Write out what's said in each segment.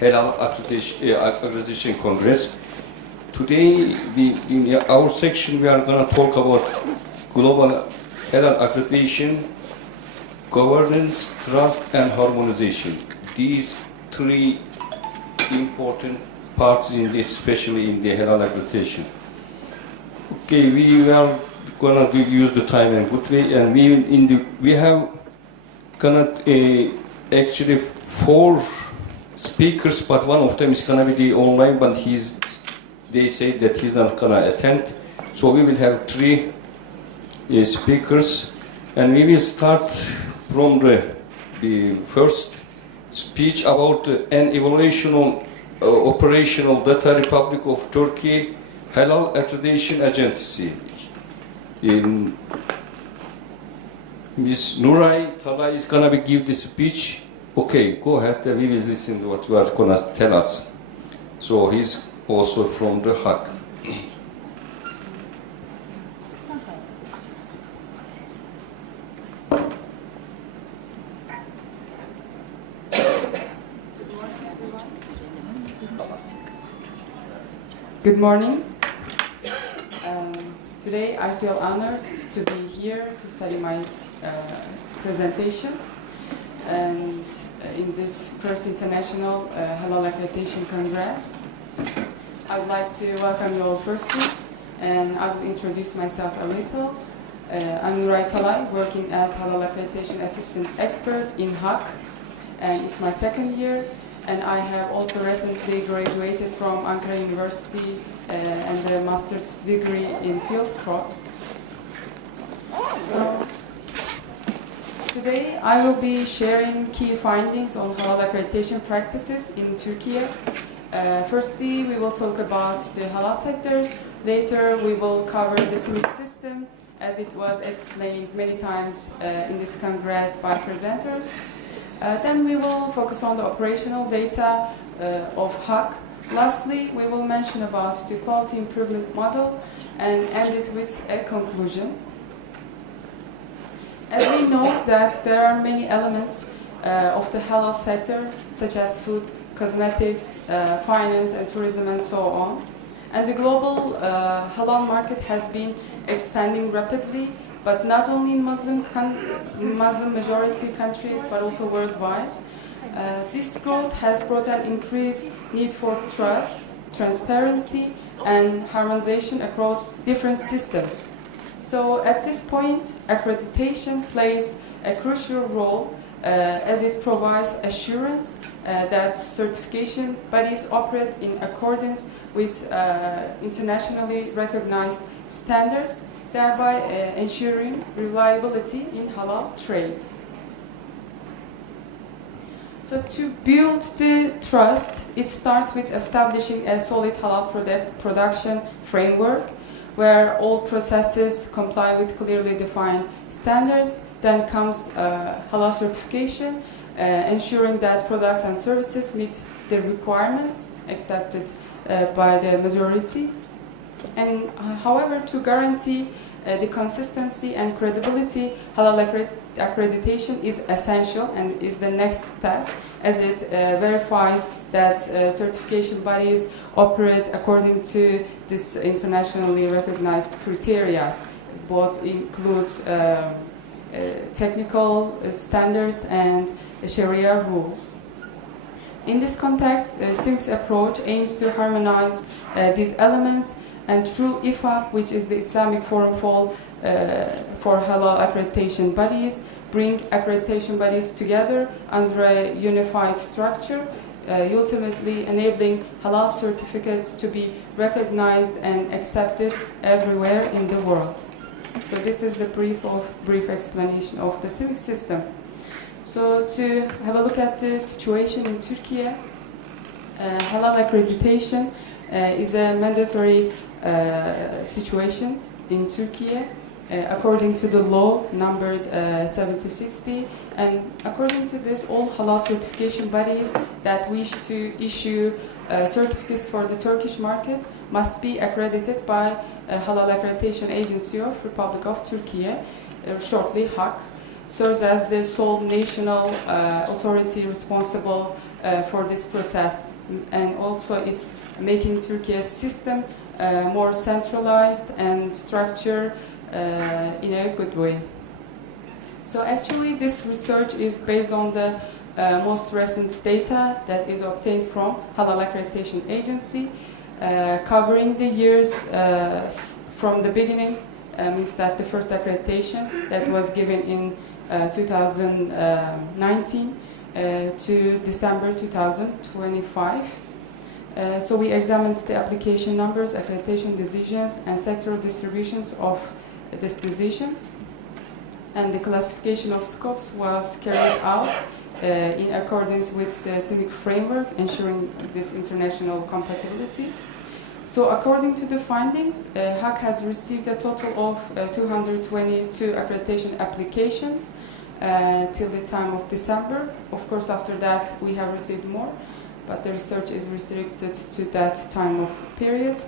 Halal Accreditation Congress. Today, in our section, we are going to talk about global Halal accreditation, governance, trust, and harmonization. These three important parts in this, especially in the Halal accreditation. Okay, we are gonna use the time in a good way, and we have gonna actually 4 speakers, but one of them is gonna be the online, but they say that he's not gonna attend. So we will have 3 speakers, and we will start from the first speech about an evaluation on operational data Republic of Turkey Halal Accreditation Agency. Ms. Nuray, TALAY is gonna give the speech. Okay, go ahead. We will listen to what you are gonna tell us. So he's also from the IHAC. Good morning. Today I feel honored to be here to study my presentation, and in this first International Halal Accreditation Congress. I would like to welcome you all firstly, and I will introduce myself a little. I'm Nuray working as Halal Accreditation Assistant Expert in IHAC, and it's my 2nd year. And I have also recently graduated from Ankara University and a master's degree in field crops. So today I will be sharing key findings on halal accreditation practices in Turkey. Firstly, we will talk about the halal sectors. Later, we will cover the civic system, as it was explained many times in this congress by presenters. Then we will focus on the operational data of IHAC. Lastly, we will mention about the quality improvement model and end it with a conclusion. As we know that there are many elements of the halal sector, such as food, cosmetics, finance and tourism and so on. And the global halal market has been expanding rapidly, but not only in Muslim majority countries, but also worldwide. This growth has brought an increased need for trust, transparency, and harmonization across different systems. So at this point, accreditation plays a crucial role as it provides assurance that certification bodies operate in accordance with internationally recognized standards, thereby ensuring reliability in halal trade. So to build the trust, it starts with establishing a solid halal production framework where all processes comply with clearly defined standards. Then comes halal certification, ensuring that products and services meet the requirements accepted by the majority. And however, to guarantee the consistency and credibility, halal accreditation is essential and is the next step, as it verifies that certification bodies operate according to this internationally recognized criteria. Both includes technical standards and Sharia rules. In this context, CIMC's approach aims to harmonize these elements, and through IFA, which is the Islamic Forum for halal accreditation bodies, bring accreditation bodies together under a unified structure, ultimately enabling halal certificates to be recognized and accepted everywhere in the world. So this is the brief explanation of the civic system. So to have a look at the situation in Turkey, halal accreditation is a mandatory situation in Turkey according to the law numbered 7060, and according to this, all halal certification bodies that wish to issue certificates for the Turkish market must be accredited by Halal Accreditation Agency of Republic of Turkey, shortly IHAC. serves as the sole national authority responsible for this process, and also it's making Turkey's system more centralized and structured in a good way. So actually this research is based on the most recent data that is obtained from Halal Accreditation Agency, covering the years from the beginning, means that the first accreditation that was given in 2019 to December 2025. So we examined the application numbers, accreditation decisions, and sectoral distributions of these decisions. And the classification of scopes was carried out in accordance with the CIMIC framework, ensuring this international compatibility. So according to the findings, HAC has received a total of 222 accreditation applications till the time of December. Of course, after that, we have received more, but the research is restricted to that time of period.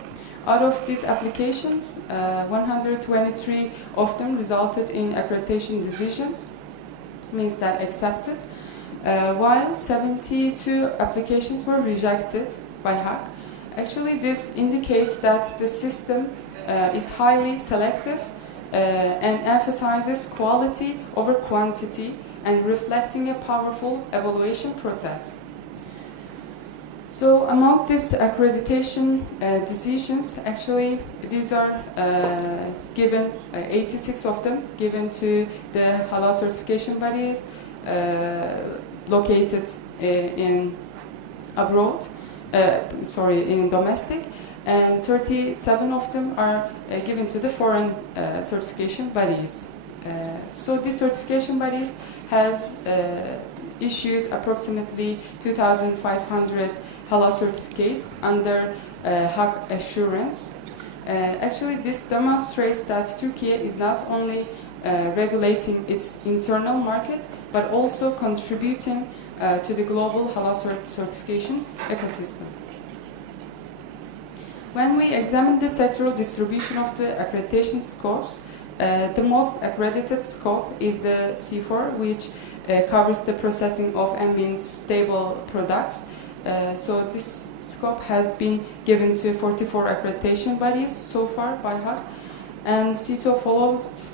Out of these applications, 123 of them resulted in accreditation decisions, means that accepted, while 72 applications were rejected by HAC. Actually, this indicates that the system is highly selective and emphasizes quality over quantity and reflecting a powerful evaluation process. So among these accreditation decisions, actually these are given, 86 of them given to the halal certification bodies located in abroad, in domestic, and 37 of them are given to the foreign certification bodies. So these certification bodies has issued approximately 2,500 halal certificates under HAC assurance. Actually, this demonstrates that Turkey is not only regulating its internal market, but also contributing to the global halal certification ecosystem. When we examine the sectoral distribution of the accreditation scopes, the most accredited scope is the C4, which covers the processing of ambient stable products. So this scope has been given to 44 accreditation bodies so far by HAC, and C2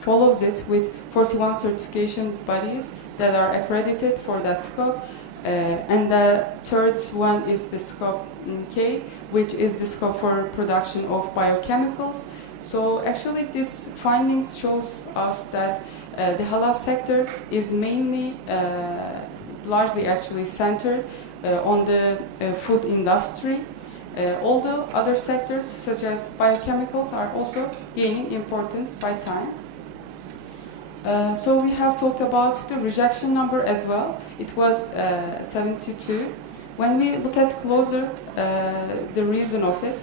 follows it with 41 certification bodies that are accredited for that scope. And the third one is the scope K, which is the scope for production of biochemicals. So actually these findings shows us that the halal sector is mainly, largely actually centered on the food industry, although other sectors such as biochemicals are also gaining importance by time. So we have talked about the rejection number as well. It was 72. When we look at closer the reason of it,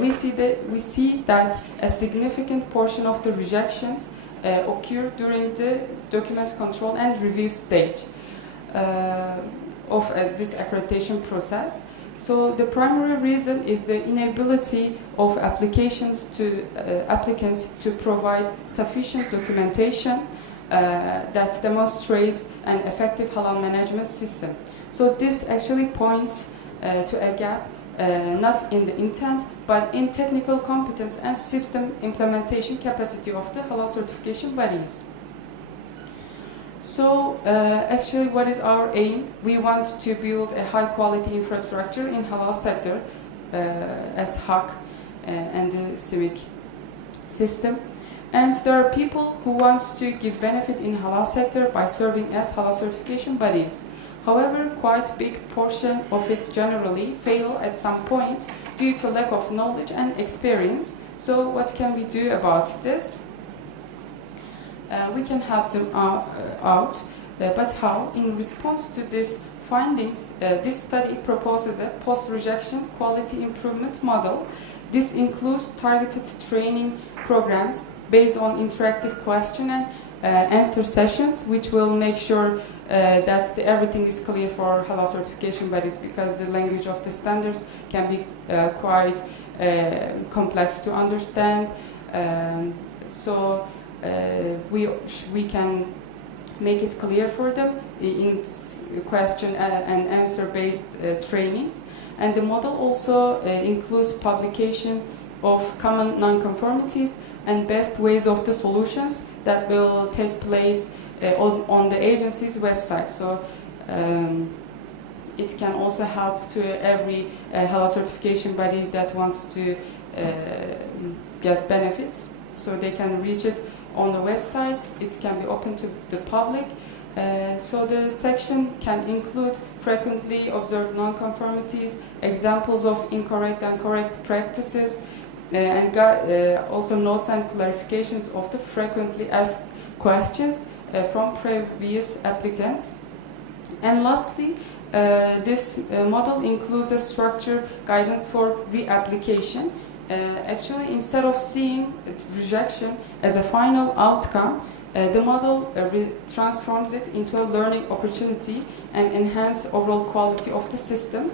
we see that a significant portion of the rejections occur during the document control and review stage of this accreditation process. So the primary reason is the inability of applicants to provide sufficient documentation that demonstrates an effective halal management system. So this actually points to a gap not in the intent, but in technical competence and system implementation capacity of the halal certification bodies. So actually what is our aim? We want to build a high quality infrastructure in halal sector as HAC and the CIMIC system. And there are people who want to give benefit in halal sector by serving as halal certification bodies. However, quite big portion of it generally fail at some point due to lack of knowledge and experience. So what can we do about this? We can help them out, but how? In response to these findings, this study proposes a post-rejection quality improvement model. This includes targeted training programs based on interactive question and answer sessions, which will make sure that everything is clear for halal certification bodies, because the language of the standards can be quite complex to understand. So we can make it clear for them in question and answer based trainings. And the model also includes publication of common nonconformities and best ways of the solutions that will take place on the agency's website. So it can also help to every halal certification body that wants to get benefits. So they can reach it on the website. It can be open to the public. So the section can include frequently observed nonconformities, examples of incorrect and correct practices, and also notes and clarifications of the frequently asked questions from previous applicants. And lastly, this model includes a structure guidance for reapplication. Actually, instead of seeing rejection as a final outcome, the model transforms it into a learning opportunity and enhance overall quality of the system.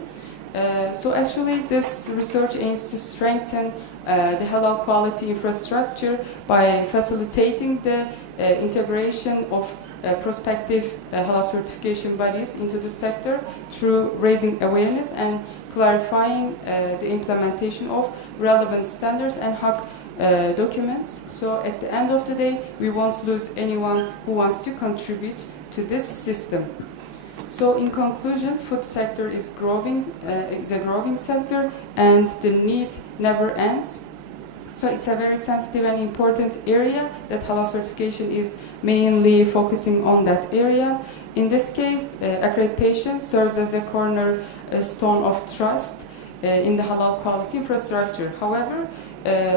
So actually, this research aims to strengthen the halal quality infrastructure by facilitating the integration of prospective halal certification bodies into the sector through raising awareness and clarifying the implementation of relevant standards and IHAC documents. So at the end of the day, we won't lose anyone who wants to contribute to this system. So in conclusion, food sector is a growing sector, and the need never ends. So it's a very sensitive and important area that halal certification is mainly focusing on that area. In this case, accreditation serves as a cornerstone of trust in the halal quality infrastructure. However,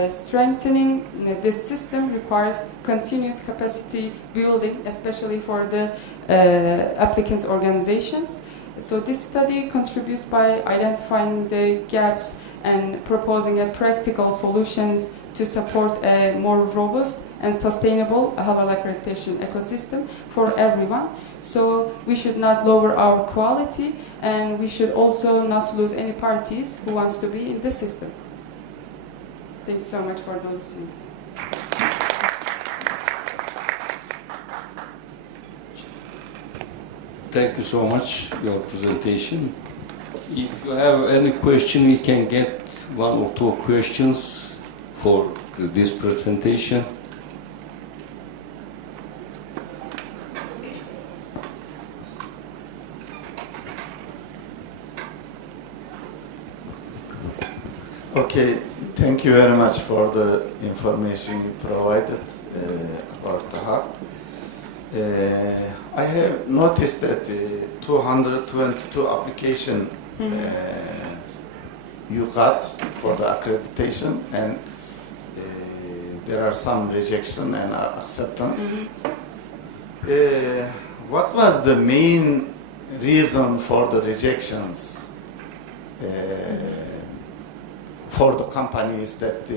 strengthening this system requires continuous capacity building, especially for the applicant organizations. So this study contributes by identifying the gaps and proposing practical solutions to support a more robust and sustainable halal accreditation ecosystem for everyone. So we should not lower our quality, and we should also not lose any parties who wants to be in the system. Thank you so much for the listening. Thank you so much for your presentation. If you have any question, we can get one or two questions for this presentation. Okay, thank you very much for the information you provided about the hub. I have noticed that 222 application you got for the accreditation, and there are some rejection and acceptance. What was the main reason for the rejections for the companies that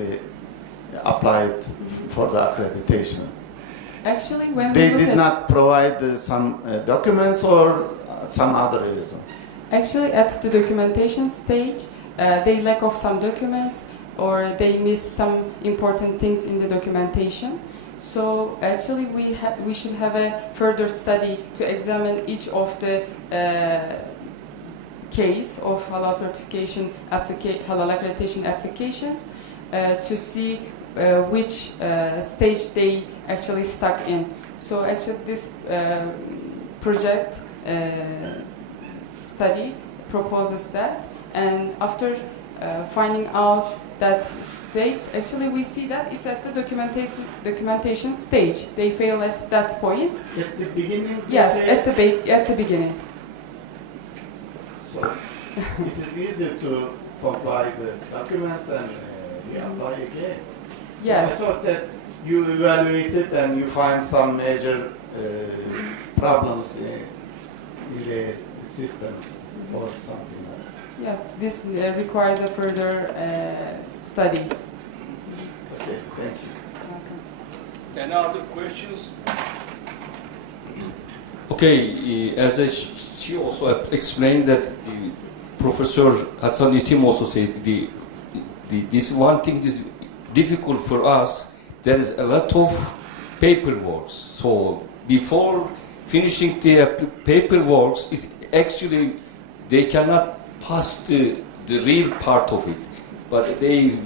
applied for the accreditation? Actually, when They we look did at not provide some documents or some other reason? Actually, at the documentation stage, they lack of some documents, or they miss some important things in the documentation. So actually, we should have a further study to examine each of the case of halal certification halal accreditation applications to see which stage they actually stuck in. So actually, this project study proposes that, and after finding out that stage, actually we see that it's at the documentation stage. They fail at that point. At the beginning? Yes, at the beginning. So it is easy to comply the documents and reapply again. Yes. I thought that you evaluated and you find some major problems in the system or something else. Yes, this requires a further study. Okay, thank you. Any other questions? Okay, as she also explained that Professor Hasan Yetim also said this one thing is difficult for us. There is a lot of paperwork. So before finishing the paperwork is actually they cannot pass the real part of it, but they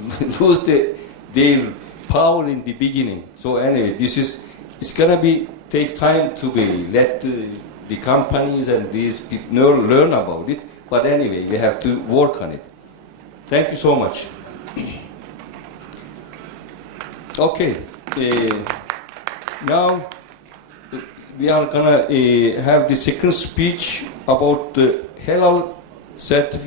lose their power in the beginning. So anyway, it's gonna take time to be let the companies and these people learn about it. But anyway, we have to work on it. Thank you so much. Okay, now we are gonna have the second speech about the Halal certificate.